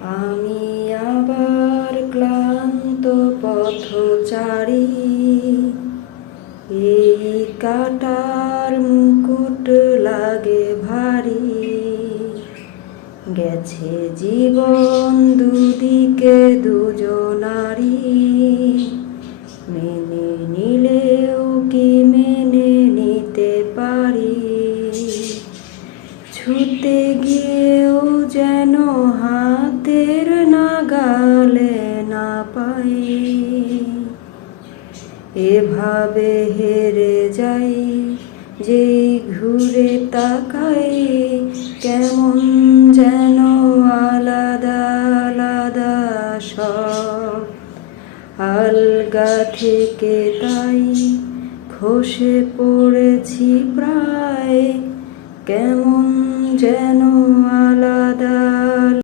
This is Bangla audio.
আমি আবার ক্লান্ত পথচারী, এই কাটার মুকুট লাগে ভারী। গেছে জীবন দুদিকে দুজনারি, মেনে নিলেও কি মেনে নিতে পারি? ছুতে গিয়েও যেন হাতের নাগালে না পাই। এভাবে হেরে যাই, যেই ঘুরে তাকাই, কেমন যেন আলাদা আলাদা সব। আলগা থেকে তাই খসে পড়েছি প্রায়, কেমন যেন